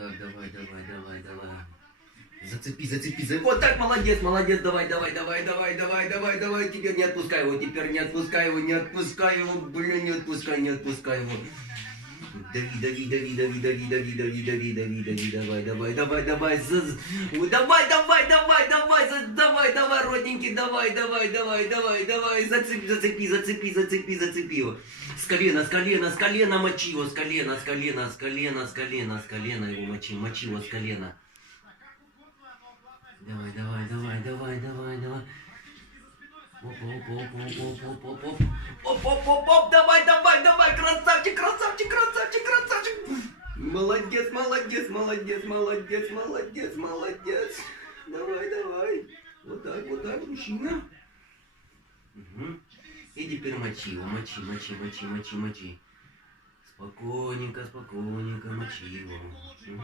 так, давай, давай, давай, давай. Зацепи, зацепи, зацепи. Вот так, молодец, молодец, давай, давай, давай, давай, давай, давай, давай. Теперь не отпускай его, теперь не отпускай его, не отпускай его, блин, не отпускай, не отпускай его. Дави, дави, дави, дави, дави, дави, дави, дави, дави, дави, давай, давай, давай, давай, давай, давай, давай, давай, давай, давай, родненький, давай, давай, давай, давай, давай, зацепи, зацепи, зацепи, зацепи, зацепи его. С колена, с колена, с колена мочи его, с колена, с колена, с колена, с колена, с колена его мочи, мочи его с колена. Давай, давай, давай, давай, давай, давай. Оп, оп, оп, оп, оп, оп, оп, оп, оп, оп, оп, давай, давай, давай, красавчик, красавчик, красавчик, красавчик. Молодец, молодец, молодец, молодец, молодец, молодец. Давай, давай. Вот так, мужчина. Угу. И теперь мочи его, мочи, мочи, мочи, мочи, мочи. Спокойненько, спокойненько мочи его. Угу.